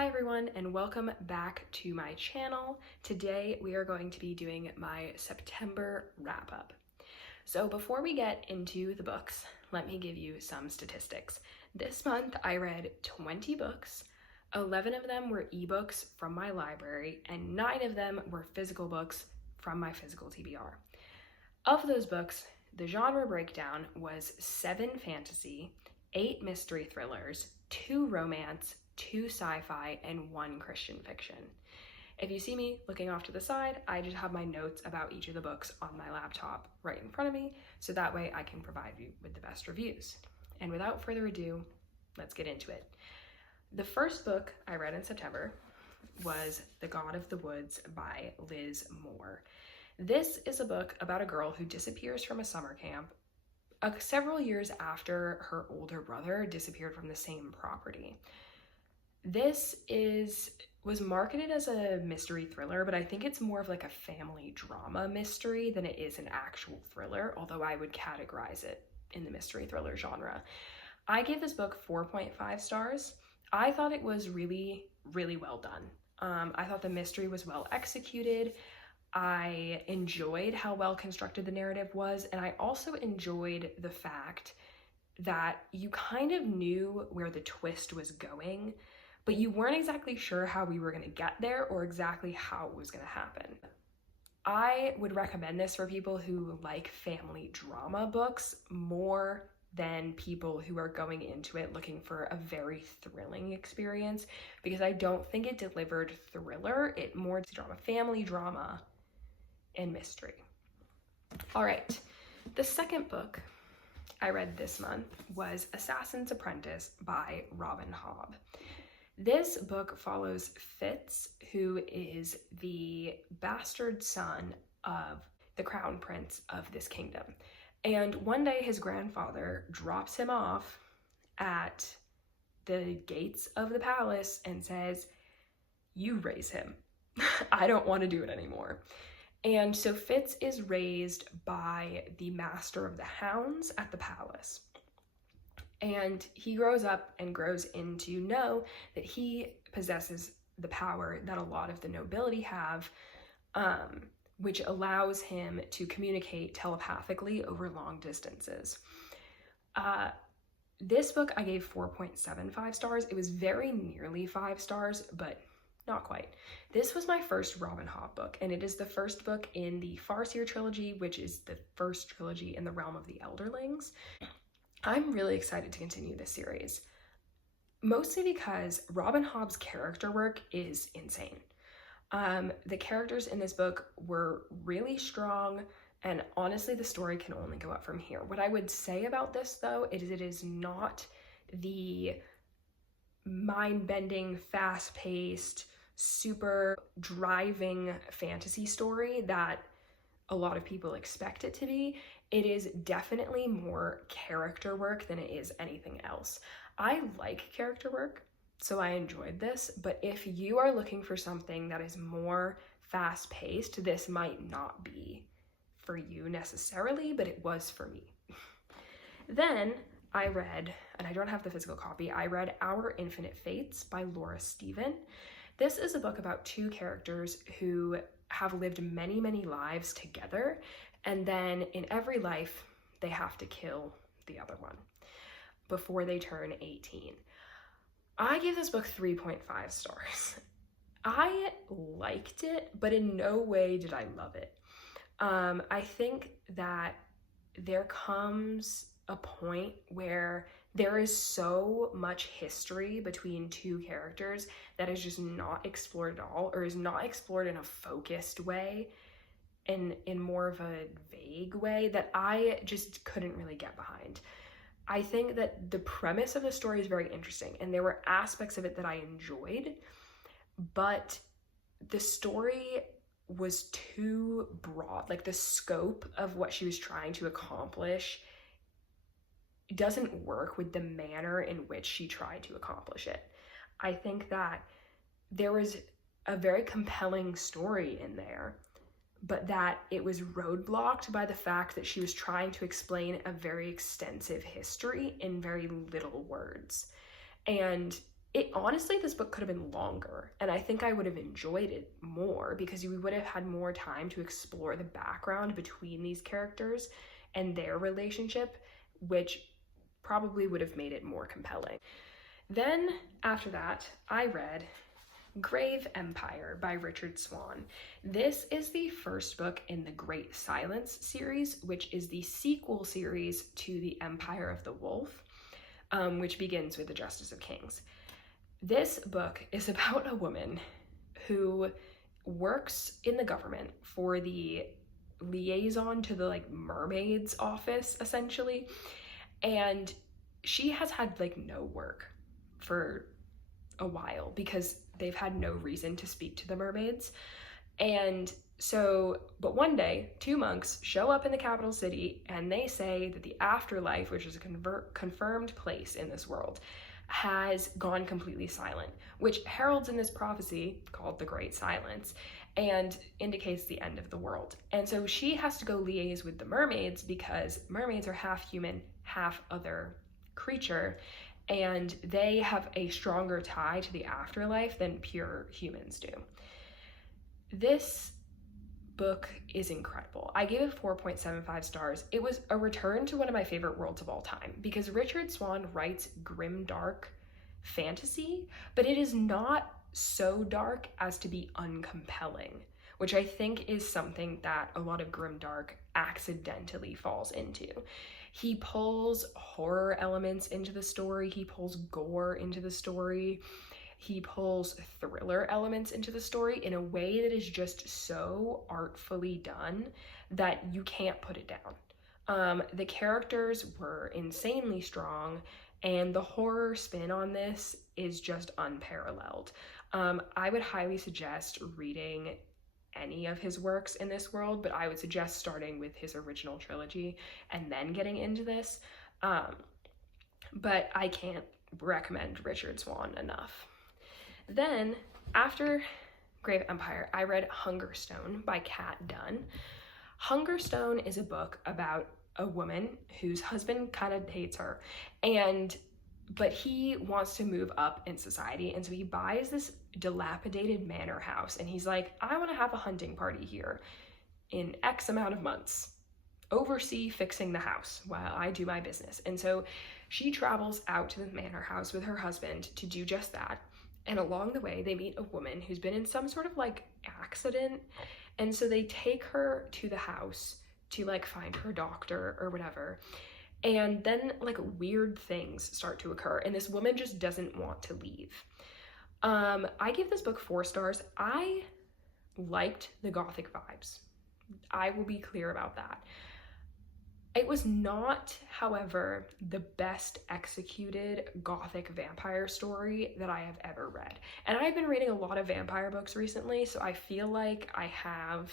Hi everyone, and welcome back to my channel. Today we are going to be doing my September wrap-up. So before we get into the books, let me give you some statistics. This month I read 20 books, 11 of them were ebooks from my library, and 9 of them were physical books from my physical TBR. Of those books, the genre breakdown was 7 fantasy, 8 mystery thrillers, 2 romance, 2 sci-fi, and 1 Christian fiction. If you see me looking off to the side, I just have my notes about each of the books on my laptop right in front of me, so that way I can provide you with the best reviews. And without further ado, let's get into it. The first book I read in September was The God of the Woods by Liz Moore. This is a book about a girl who disappears from a summer camp several years after her older brother disappeared from the same property. This was marketed as a mystery thriller, but I think it's more of like a family drama mystery than it is an actual thriller, although I would categorize it in the mystery thriller genre. I gave this book 4.5 stars. I thought it was really, really well done. I thought the mystery was well executed. I enjoyed how well constructed the narrative was, and I also enjoyed the fact that you kind of knew where the twist was going, but you weren't exactly sure how we were going to get there or exactly how it was going to happen. I would recommend this for people who like family drama books more than people who are going into it looking for a very thrilling experience, because I don't think it delivered thriller, it more drama, family drama, and mystery. All right, the second book I read this month was Assassin's Apprentice by Robin Hobb. This book follows Fitz, who is the bastard son of the crown prince of this kingdom. And one day his grandfather drops him off at the gates of the palace and says, "You raise him. I don't want to do it anymore." And so Fitz is raised by the master of the hounds at the palace. And he grows up and grows into know that he possesses the power that a lot of the nobility have, which allows him to communicate telepathically over long distances. This book I gave 4.75 stars. It was very nearly 5 stars, but not quite. This was my first Robin Hobb book, and it is the first book in the Farseer trilogy, which is the first trilogy in the realm of the Elderlings. I'm really excited to continue this series, mostly because Robin Hobb's character work is insane. The characters in this book were really strong, and honestly, the story can only go up from here. What I would say about this, though, is it is not the mind-bending, fast-paced, super driving fantasy story that a lot of people expect it to be. It is definitely more character work than it is anything else. I like character work, so I enjoyed this, but if you are looking for something that is more fast-paced, this might not be for you necessarily, but it was for me. Then I read, and I don't have the physical copy, I read Our Infinite Fates by Laura Stephen. This is a book about 2 characters who have lived many, many lives together, and then in every life, they have to kill the other one before they turn 18. I gave this book 3.5 stars. I liked it, but in no way did I love it. I think that there comes a point where there is so much history between 2 characters that is just not explored at all, or is not explored in a focused way, in more of a vague way, that I just couldn't really get behind. I think that the premise of the story is very interesting, and there were aspects of it that I enjoyed, but the story was too broad. Like, the scope of what she was trying to accomplish doesn't work with the manner in which she tried to accomplish it. I think that there was a very compelling story in there, but that it was roadblocked by the fact that she was trying to explain a very extensive history in very little words. And Honestly, this book could have been longer, and I think I would have enjoyed it more because we would have had more time to explore the background between these characters and their relationship, which probably would have made it more compelling. Then, after that, I read Grave Empire by Richard Swan. This is the first book in the Great Silence series, which is the sequel series to The Empire of the Wolf, which begins with The Justice of Kings. This book is about a woman who works in the government for the liaison to the mermaids office, essentially, and she has had no work for a while because they've had no reason to speak to the mermaids. And so, but one day, 2 monks show up in the capital city and they say that the afterlife, which is a confirmed place in this world, has gone completely silent, which heralds in this prophecy called the Great Silence and indicates the end of the world. And so she has to go liaise with the mermaids because mermaids are half human, half other creature, and they have a stronger tie to the afterlife than pure humans do. This book is incredible. I gave it 4.75 stars. It was a return to one of my favorite worlds of all time because Richard Swan writes grim, dark fantasy, but it is not so dark as to be uncompelling, which I think is something that a lot of grim dark accidentally falls into. He pulls horror elements into the story, he pulls gore into the story, he pulls thriller elements into the story in a way that is just so artfully done that you can't put it down. The characters were insanely strong, and the horror spin on this is just unparalleled. I would highly suggest reading any of his works in this world, but I would suggest starting with his original trilogy and then getting into this. But I can't recommend Richard Swan enough. Then, after Grave Empire, I read Hungerstone by Kat Dunn. Hungerstone is a book about a woman whose husband kind of hates her, but he wants to move up in society, and so he buys this dilapidated manor house, and he's like, I want to have a hunting party here in X amount of months, oversee fixing the house while I do my business. And so she travels out to the manor house with her husband to do just that, and along the way they meet a woman who's been in some sort of accident, and so they take her to the house to find her doctor or whatever. And then weird things start to occur, and this woman just doesn't want to leave. I give this book 4 stars. I liked the gothic vibes. I will be clear about that. It was not, however, the best executed gothic vampire story that I have ever read. And I've been reading a lot of vampire books recently, so I feel like I have,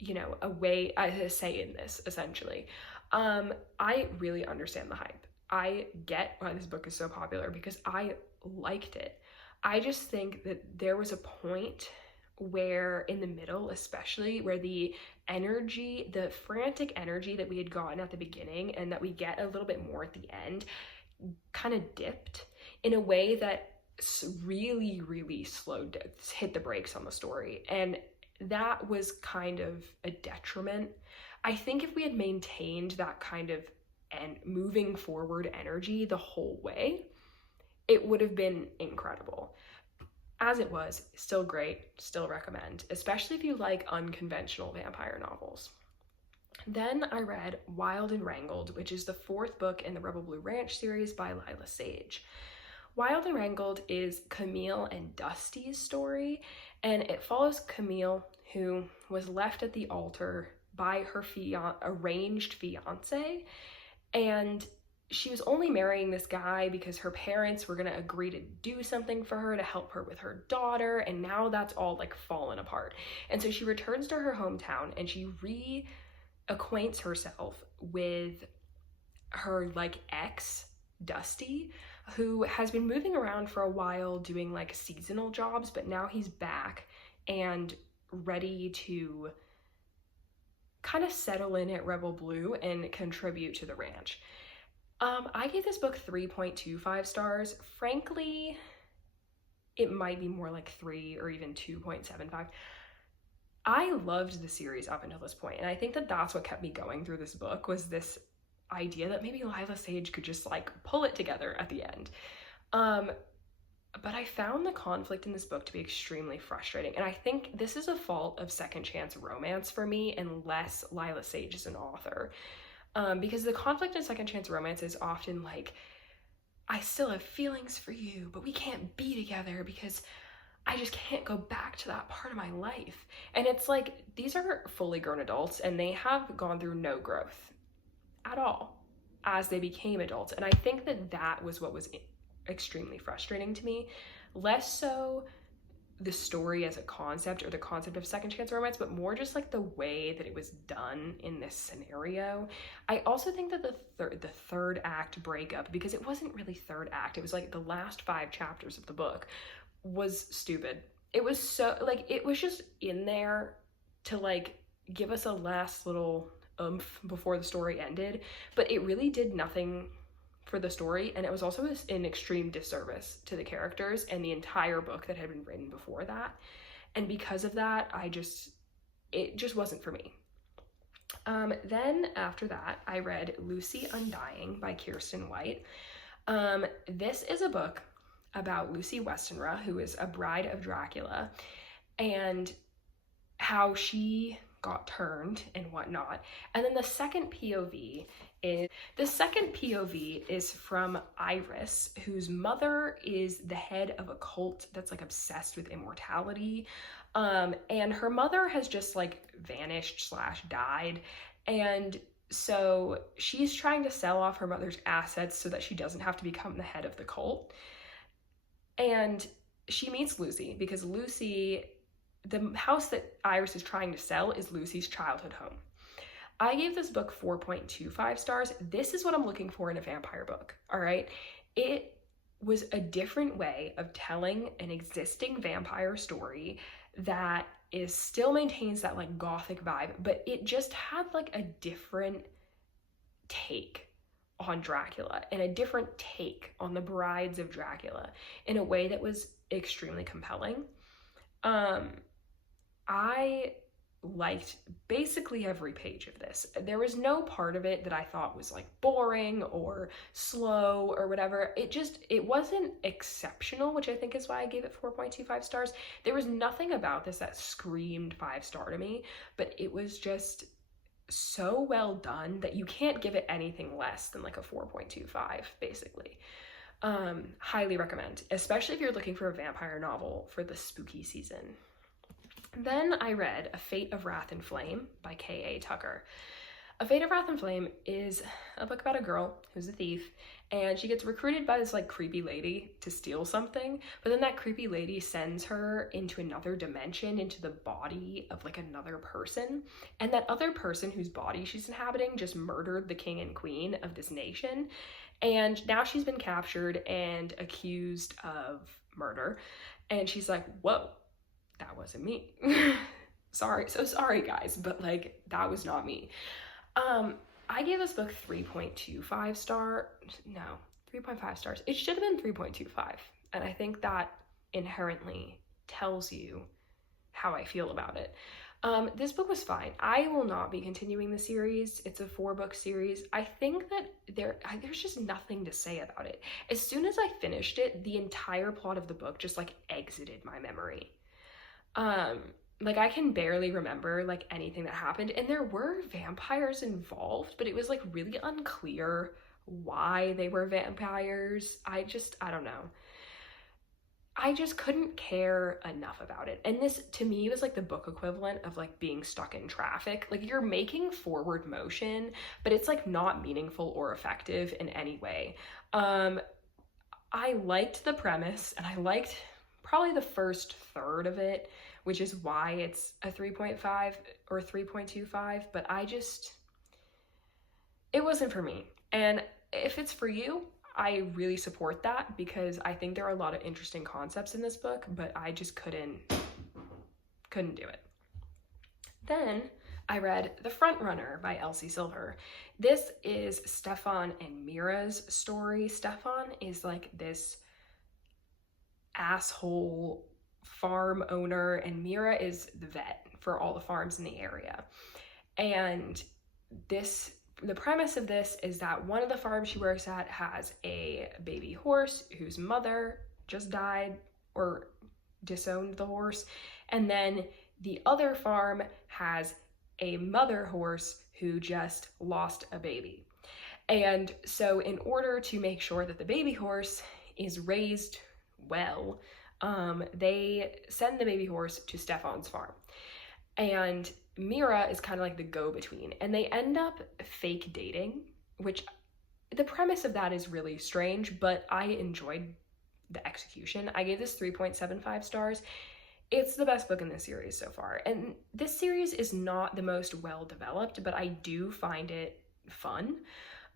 a say in this, essentially. I really understand the hype. I get why this book is so popular because I liked it. I just think that there was a point where in the middle, especially, where the energy, the frantic energy that we had gotten at the beginning and that we get a little bit more at the end kind of dipped in a way that really, really hit the brakes on the story. And that was kind of a detriment. I think if we had maintained that kind of moving forward energy the whole way, it would have been incredible. As it was, still great, still recommend, especially if you like unconventional vampire novels. Then I read Wild and Wrangled, which is the 4th book in the Rebel Blue Ranch series by Lila Sage. Wild and Wrangled is Camille and Dusty's story, and it follows Camille, who was left at the altar by her arranged fiance, and she was only marrying this guy because her parents were going to agree to do something for her to help her with her daughter, and now that's all fallen apart. And so she returns to her hometown and she reacquaints herself with her ex, Dusty, who has been moving around for a while doing seasonal jobs, but now he's back and ready to kind of settle in at Rebel Blue and contribute to the ranch. I gave this book 3.25 stars. Frankly, it might be more like 3 or even 2.75. I loved the series up until this point, and I think that that's what kept me going through this book, was this idea that maybe Lila Sage could just like pull it together at the end. But I found the conflict in this book to be extremely frustrating, and I think this is a fault of second chance romance for me and less Lila Sage as an author. Because the conflict in second chance romance is often like, I still have feelings for you, but we can't be together because I just can't go back to that part of my life. And it's like, these are fully grown adults and they have gone through no growth at all as they became adults. And I think that that was what was extremely frustrating to me. Less so the story as a concept or the concept of second chance romance, but more just like the way that it was done in this scenario. I also think that the third act breakup, because it wasn't really third act, it was like the last 5 chapters of the book, was stupid. It was so like, it was just in there to like give us a last little oomph before the story ended, but it really did nothing for the story, and it was also an extreme disservice to the characters and the entire book that had been written before that. And because of that, it just wasn't for me. Then after that, I read Lucy Undying by Kiersten White. This is a book about Lucy Westenra, who is a bride of Dracula, and how she got turned and whatnot. And then the second POV is from Iris, whose mother is the head of a cult that's like obsessed with immortality. And her mother has just like vanished / died. And so she's trying to sell off her mother's assets so that she doesn't have to become the head of the cult. And she meets Lucy because Lucy, the house that Iris is trying to sell is Lucy's childhood home. I gave this book 4.25 stars. This is what I'm looking for in a vampire book, all right? It was a different way of telling an existing vampire story that still maintains that like gothic vibe, but it just had like a different take on Dracula and a different take on the brides of Dracula in a way that was extremely compelling. I liked basically every page of this. There was no part of it that I thought was like boring or slow or whatever. It wasn't exceptional, which I think is why I gave it 4.25 stars. There was nothing about this that screamed 5-star to me, but it was just so well done that you can't give it anything less than like a 4.25, basically. Highly recommend, especially if you're looking for a vampire novel for the spooky season. Then I read A Fate of Wrath and Flame by K.A. Tucker. A Fate of Wrath and Flame is a book about a girl who's a thief, and she gets recruited by this like creepy lady to steal something, but then that creepy lady sends her into another dimension, into the body of like another person, and that other person whose body she's inhabiting just murdered the king and queen of this nation, and now she's been captured and accused of murder, and she's like, whoa, that wasn't me. sorry guys, but like that was not me. I gave this book 3.25 stars. It should have been 3.25, and I think that inherently tells you how I feel about it. This book was fine. I will not be continuing the series. It's a 4-book series. I think that there's just nothing to say about it. As soon as I finished it, the entire plot of the book just like exited my memory. Like I can barely remember like anything that happened, and there were vampires involved, but it was like really unclear why they were vampires. I don't know. I just couldn't care enough about it. And this to me was like the book equivalent of like being stuck in traffic. Like you're making forward motion, but it's like not meaningful or effective in any way. I liked the premise, and I liked probably the first third of it, which is why it's a 3.5 or 3.25, but it wasn't for me. And if it's for you, I really support that, because I think there are a lot of interesting concepts in this book, but I just couldn't do it. Then I read The Frontrunner by Elsie Silver. This is Stefan and Mira's story. Stefan is like this asshole farm owner, and Mira is the vet for all the farms in the area. And the premise of this is that one of the farms she works at has a baby horse whose mother just died or disowned the horse, and then the other farm has a mother horse who just lost a baby. And so in order to make sure that the baby horse is raised well, they send the baby horse to Stefan's farm. And Mira is kind of like the go-between, and they end up fake dating, which the premise of that is really strange, but I enjoyed the execution. I gave this 3.75 stars. It's the best book in this series so far. And this series is not the most well developed, but I do find it fun.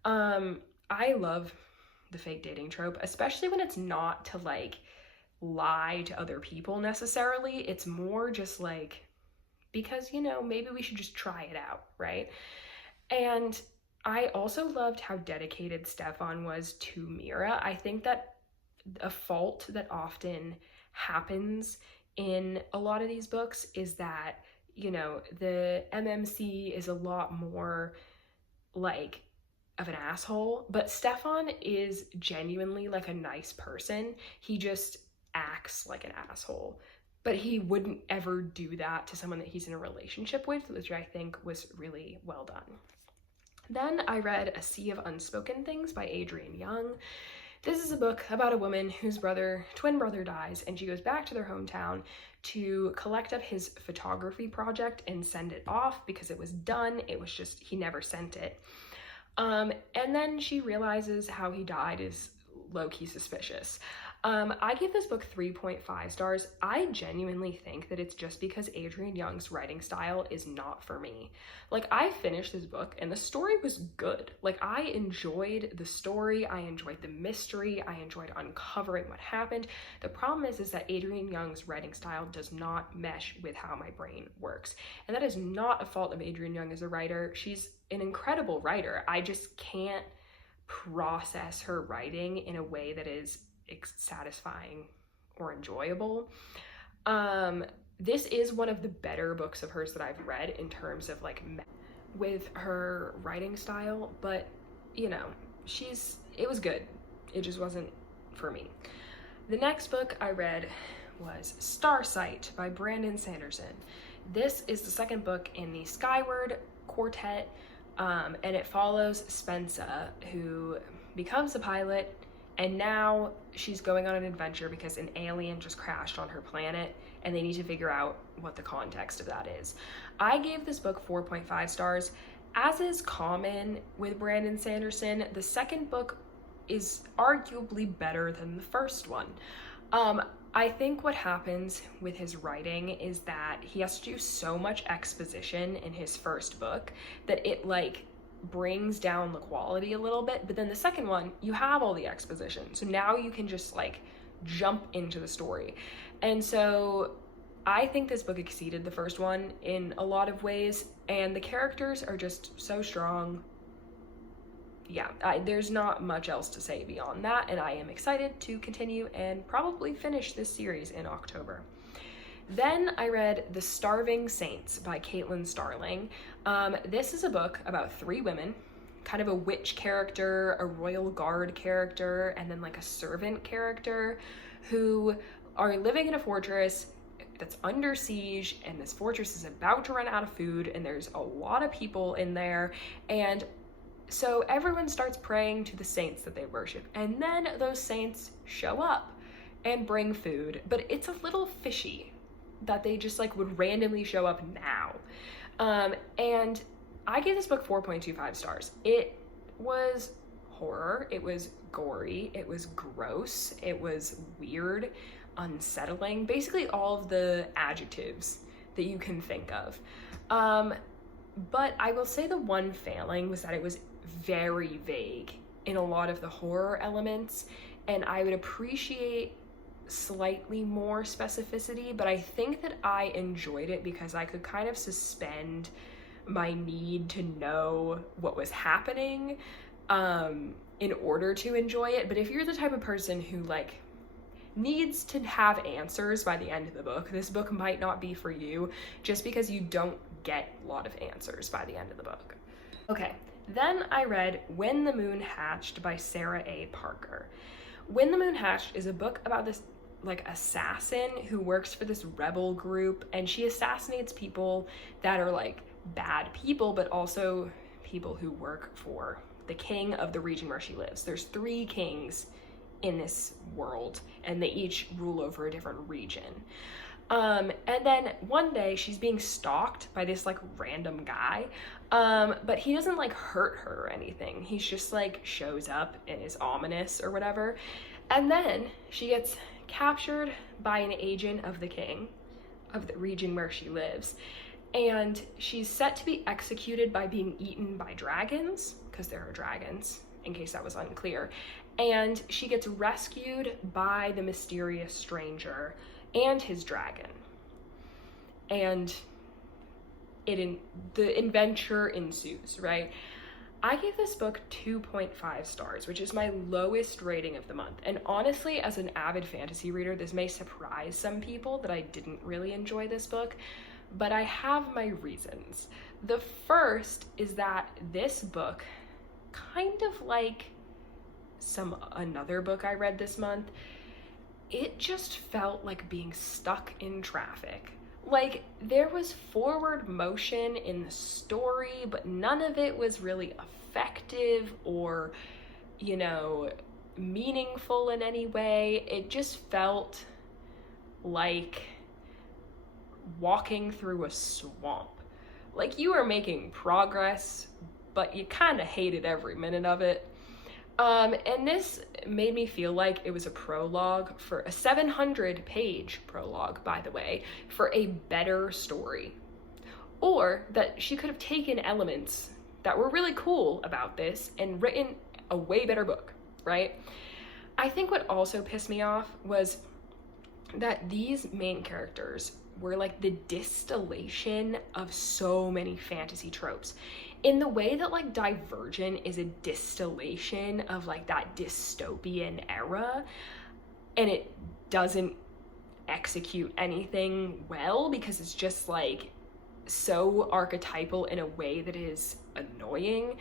I love the fake dating trope, especially when it's not to like lie to other people necessarily. It's more just like, because, you know, maybe we should just try it out, right? And I also loved how dedicated Stefan was to Mira. I think that a fault that often happens in a lot of these books is that, you know, the MMC is a lot more like of an asshole, but Stefan is genuinely like a nice person. He just acts like an asshole, but he wouldn't ever do that to someone that he's in a relationship with, which I think was really well done. Then I read A Sea of Unspoken Things by Adrienne Young. This is a book about a woman whose twin brother dies, and she goes back to their hometown to collect up his photography project and send it off because it was done. It was just, he never sent it. And then she realizes how he died is low-key suspicious. I gave this book 3.5 stars. I genuinely think that it's just because Adrienne Young's writing style is not for me. Like, I finished this book and the story was good. Like, I enjoyed the story, I enjoyed the mystery, I enjoyed uncovering what happened. The problem is that Adrienne Young's writing style does not mesh with how my brain works. And that is not a fault of Adrienne Young as a writer. She's an incredible writer. I just can't process her writing in a way that is satisfying or enjoyable. This is one of the better books of hers that I've read in terms of like with her writing style, but you know, it was good. It just wasn't for me. The next book I read was Starsight by Brandon Sanderson. This is the second book in the Skyward Quartet, and it follows Spensa, who becomes a pilot, and now she's going on an adventure because an alien just crashed on her planet, and they need to figure out what the context of that is. I gave this book 4.5 stars. As is common with Brandon Sanderson, the second book is arguably better than the first one. I think what happens with his writing is that he has to do so much exposition in his first book that it like brings down the quality a little bit, but then the second one, you have all the exposition, so now you can just like jump into the story. And so I think this book exceeded the first one in a lot of ways, and the characters are just so strong. Yeah, there's not much else to say beyond that, and I am excited to continue and probably finish this series in October. Then I read The Starving Saints by Caitlin Starling. This is a book about three women, kind of a witch character, a royal guard character, and then like a servant character, who are living in a fortress that's under siege, and this fortress is about to run out of food, and there's a lot of people in there, and so everyone starts praying to the saints that they worship, and then those saints show up and bring food, but it's a little fishy that they just like would randomly show up now. And I gave this book 4.25 stars. It was horror, it was gory, it was gross, it was weird, unsettling, basically all of the adjectives that you can think of. But I will say the one failing was that it was very vague in a lot of the horror elements, and I would appreciate slightly more specificity, but I think that I enjoyed it because I could kind of suspend my need to know what was happening in order to enjoy it. But if you're the type of person who like needs to have answers by the end of the book, this book might not be for you, just because you don't get a lot of answers by the end of the book. Okay, then I read When the Moon Hatched by Sarah A. Parker. When the Moon Hatched is a book about this like assassin who works for this rebel group, and she assassinates people that are like bad people, but also people who work for the king of the region where she lives. There's 3 kings in this world, and they each rule over a different region. And then one day she's being stalked by this like random guy, but he doesn't like hurt her or anything. He's just like shows up and is ominous or whatever. And then she gets captured by an agent of the king of the region where she lives, and she's set to be executed by being eaten by dragons, because there are dragons, in case that was unclear. And she gets rescued by the mysterious stranger and his dragon, and the adventure ensues, right? I gave this book 2.5 stars, which is my lowest rating of the month. And honestly, as an avid fantasy reader, this may surprise some people that I didn't really enjoy this book, but I have my reasons. The first is that this book, kind of like another book I read this month, it just felt like being stuck in traffic. Like, there was forward motion in the story, but none of it was really effective or, you know, meaningful in any way. It just felt like walking through a swamp. Like, you were making progress, but you kind of hated every minute of it. And this made me feel like it was a prologue for a 700-page prologue, by the way, for a better story. Or that she could have taken elements that were really cool about this and written a way better book, right? I think what also pissed me off was that these main characters were like the distillation of so many fantasy tropes. In the way that like Divergent is a distillation of like that dystopian era, and it doesn't execute anything well because it's just like so archetypal in a way that is annoying.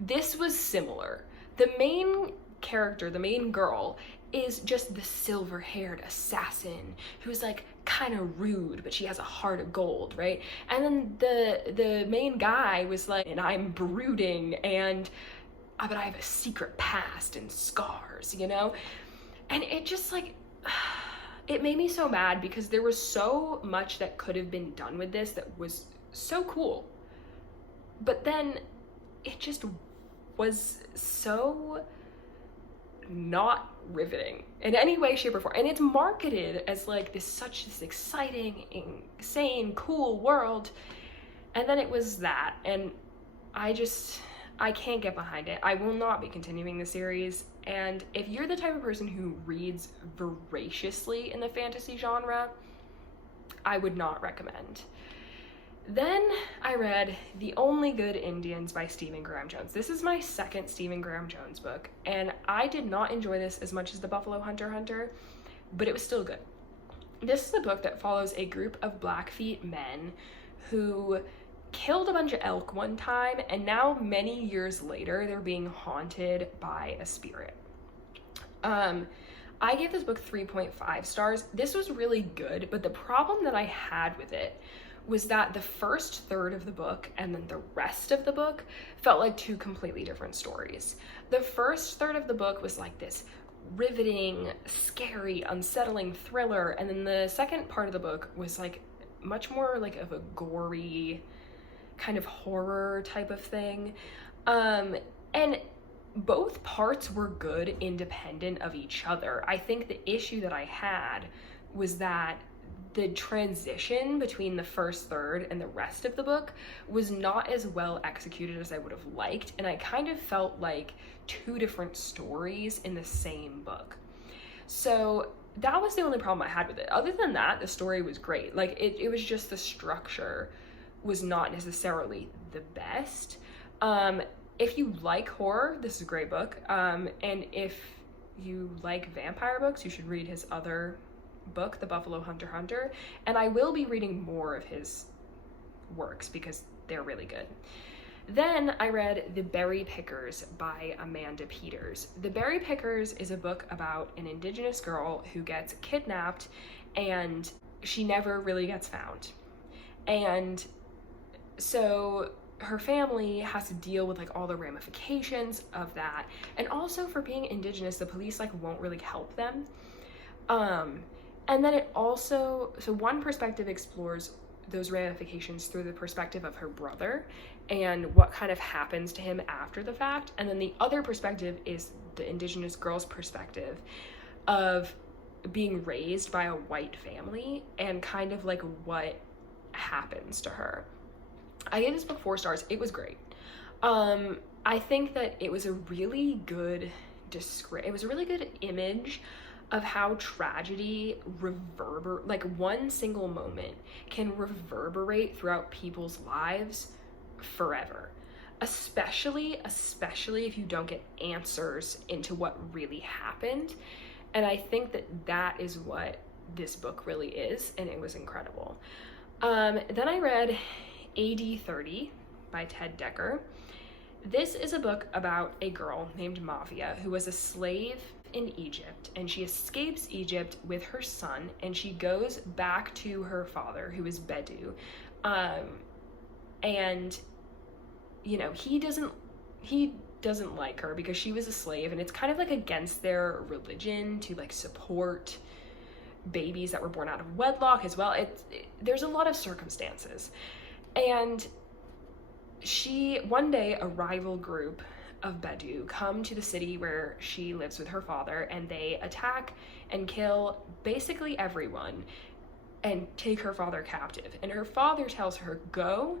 This was similar. The main character, the main girl, is just the silver-haired assassin who's like kind of rude, but she has a heart of gold, right? And then the main guy was like, and I'm brooding, and but I have a secret past and scars, you know? And it just like, it made me so mad because there was so much that could have been done with this that was so cool. But then it just was so not riveting in any way, shape, or form. And it's marketed as like this exciting, insane, cool world. And then it was that. And I can't get behind it. I will not be continuing the series. And if you're the type of person who reads voraciously in the fantasy genre, I would not recommend. Then I read The Only Good Indians by Stephen Graham Jones. This is my second Stephen Graham Jones book, and I did not enjoy this as much as The Buffalo Hunter, but it was still good. This is a book that follows a group of Blackfeet men who killed a bunch of elk one time, and now many years later, they're being haunted by a spirit. I gave this book 3.5 stars. This was really good, but the problem that I had with it was that the first third of the book and then the rest of the book felt like 2 completely different stories. The first third of the book was like this riveting, scary, unsettling thriller, and then the second part of the book was like much more like of a gory kind of horror type of thing. And both parts were good independent of each other. I think the issue that I had was that the transition between the first third and the rest of the book was not as well executed as I would have liked, and I kind of felt like 2 different stories in the same book. So that was the only problem I had with it. Other than that, the story was great. Like, it was just the structure was not necessarily the best. If you like horror, this is a great book. And if you like vampire books, you should read his other book, The Buffalo Hunter. And I will be reading more of his works because they're really good. Then I read The Berry Pickers by Amanda Peters. The Berry Pickers is a book about an Indigenous girl who gets kidnapped and she never really gets found. And so her family has to deal with like all the ramifications of that. And also for being Indigenous, the police like won't really help them. And then it also, so one perspective explores those ramifications through the perspective of her brother and what kind of happens to him after the fact. And then the other perspective is the Indigenous girl's perspective of being raised by a white family and kind of like what happens to her. I gave this book 4 stars. It was great. I think that it was a really good image of how tragedy like one single moment can reverberate throughout people's lives forever. Especially if you don't get answers into what really happened. And I think that is what this book really is, and it was incredible. Then I read AD 30 by Ted Dekker. This is a book about a girl named Mavia who was a slave in Egypt, and she escapes Egypt with her son, and she goes back to her father, who is Bedu. And you know, he doesn't like her because she was a slave, and it's kind of like against their religion to like support babies that were born out of wedlock as well. There's a lot of circumstances. And one day a rival group of Bedu come to the city where she lives with her father, and they attack and kill basically everyone and take her father captive. And her father tells her, go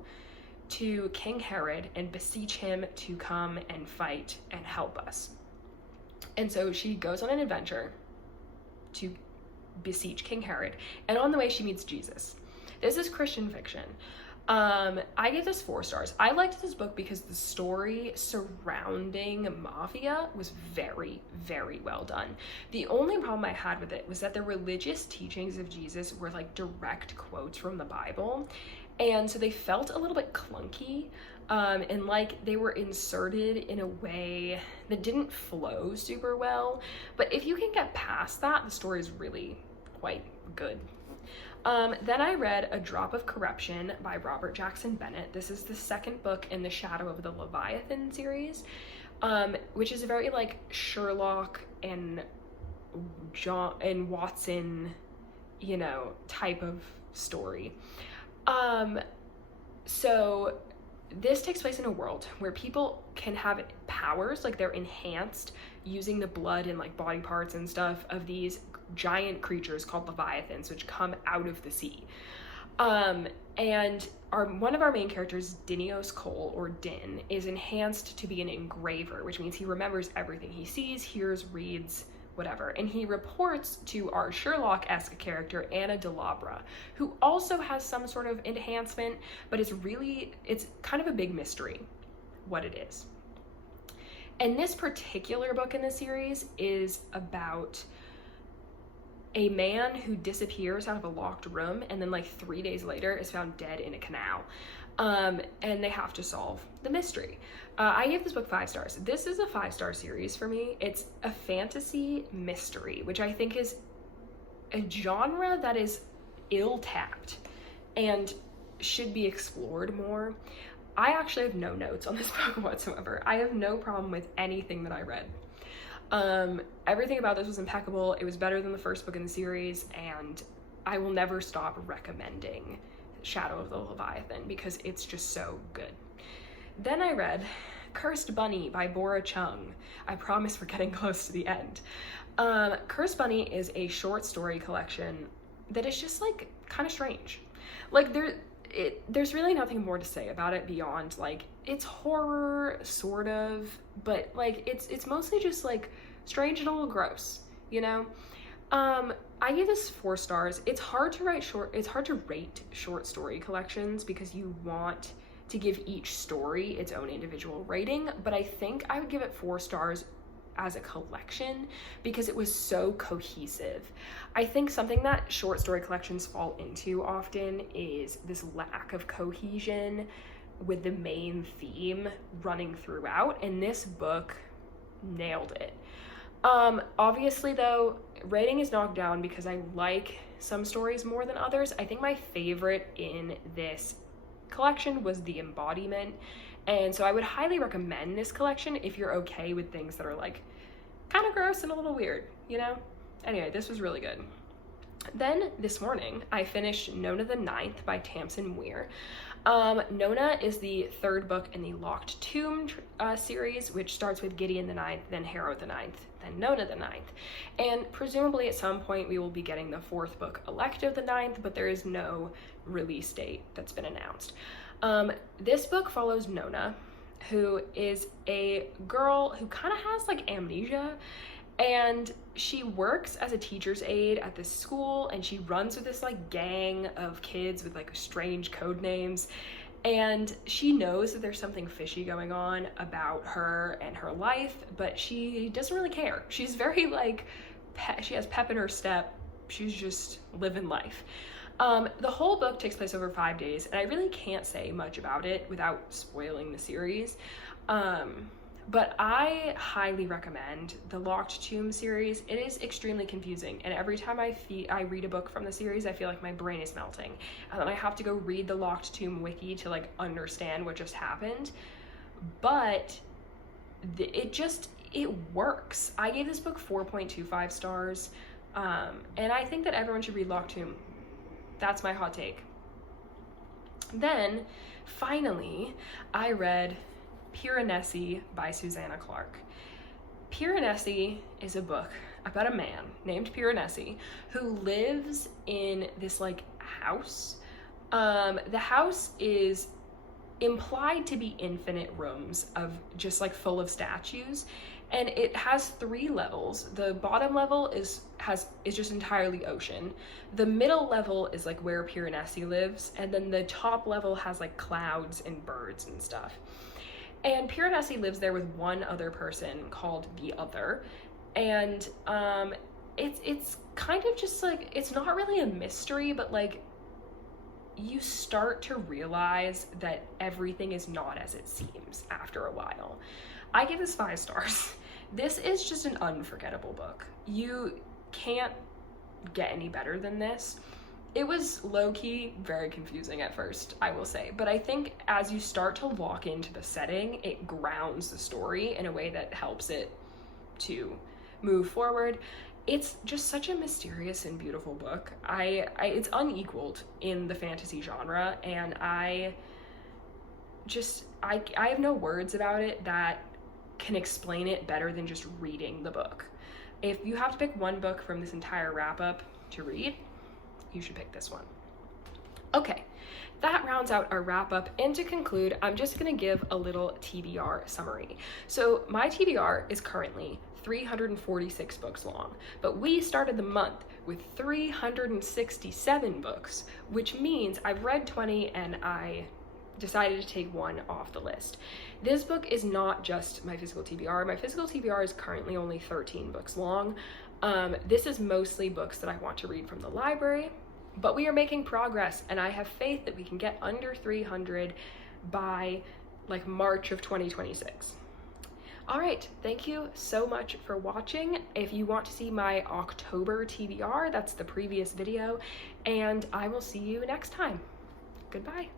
to King Herod and beseech him to come and fight and help us. And so she goes on an adventure to beseech King Herod, and on the way she meets Jesus. This is Christian fiction. I gave this 4 stars. I liked this book because the story surrounding Mafia was very, very well done. The only problem I had with it was that the religious teachings of Jesus were like direct quotes from the Bible, and so they felt a little bit clunky, and like they were inserted in a way that didn't flow super well. But if you can get past that, the story is really quite good. Then I read A Drop of Corruption by Robert Jackson Bennett. This is the second book in the Shadow of the Leviathan series, which is a very like Sherlock and Watson, you know, type of story. So this takes place in a world where people can have powers, like they're enhanced using the blood and like body parts and stuff of these giant creatures called leviathans, which come out of the sea. And one of our main characters, Dinios Cole, or Din, is enhanced to be an engraver, which means he remembers everything he sees, hears, reads, whatever. And he reports to our Sherlock-esque character, Anna Delabra, who also has some sort of enhancement, but it's kind of a big mystery what it is. And this particular book in the series is about a man who disappears out of a locked room and then like 3 days later is found dead in a canal. And they have to solve the mystery. I gave this book 5 stars. This is a 5-star series for me. It's a fantasy mystery, which I think is a genre that is ill-tapped and should be explored more. I actually have no notes on this book whatsoever. I have no problem with anything that I read. Everything about this was impeccable. It was better than the first book in the series, and I will never stop recommending Shadow of the Leviathan because it's just so good. Then I read Cursed Bunny by Bora Chung. I promise we're getting close to the end. Cursed Bunny is a short story collection that is just like kind of strange. Like there's really nothing more to say about it beyond like it's horror sort of, but like it's mostly just like strange and a little gross, you know? I gave this 4 stars. It's hard to rate short story collections because you want to give each story its own individual rating, but I think I would give it 4 stars as a collection because it was so cohesive. I think something that short story collections fall into often is this lack of cohesion with the main theme running throughout, and this book nailed it. Obviously though, rating is knocked down because I like some stories more than others. I think my favorite in this collection was The Embodiment, and so I would highly recommend this collection if you're okay with things that are like kind of gross and a little weird, you know? Anyway, this was really good. Then this morning, I finished Nona the Ninth by Tamsin Muir. Nona is the 3rd book in the Locked Tomb series, which starts with Gideon the Ninth, then Harrow the Ninth, then Nona the Ninth. And presumably at some point we will be getting the 4th book, Elective the Ninth, but there is no release date that's been announced. This book follows Nona, who is a girl who kind of has like amnesia, and she works as a teacher's aide at this school, and she runs with this like gang of kids with like strange code names, and she knows that there's something fishy going on about her and her life, but she doesn't really care. She's very like she has pep in her step. She's just living life. The whole book takes place over 5 days, and I really can't say much about it without spoiling the series. But I highly recommend the Locked Tomb series. It is extremely confusing, and every time I read a book from the series, I feel like my brain is melting, and then I have to go read the Locked Tomb wiki to like understand what just happened. But it works. I gave this book 4.25 stars, and I think that everyone should read Locked Tomb. That's my hot take. Then, finally, I read Piranesi by Susanna Clarke. Piranesi is a book about a man named Piranesi who lives in this like house. The house is implied to be infinite rooms of just like full of statues, and it has 3 levels. The bottom level is just entirely ocean. The middle level is like where Piranesi lives, and then the top level has like clouds and birds and stuff. And Piranesi lives there with one other person called the Other, and it's kind of just like, it's not really a mystery, but like you start to realize that everything is not as it seems after a while. I give this 5 stars. This is just an unforgettable book. You can't get any better than this. It was low-key very confusing at first, I will say, but I think as you start to lock into the setting, it grounds the story in a way that helps it to move forward. It's just such a mysterious and beautiful book. It's unequaled in the fantasy genre, and I have no words about it that can explain it better than just reading the book. If you have to pick one book from this entire wrap-up to read, you should pick this one. Okay, that rounds out our wrap-up, and to conclude, I'm just gonna give a little TBR summary. So my TBR is currently 346 books long, but we started the month with 367 books, which means I've read 20 and I decided to take one off the list. This book is not just my physical TBR. My physical TBR is currently only 13 books long. This is mostly books that I want to read from the library, but we are making progress, and I have faith that we can get under 300 by like March of 2026. All right, thank you so much for watching. If you want to see my October TBR, that's the previous video, and I will see you next time. Goodbye.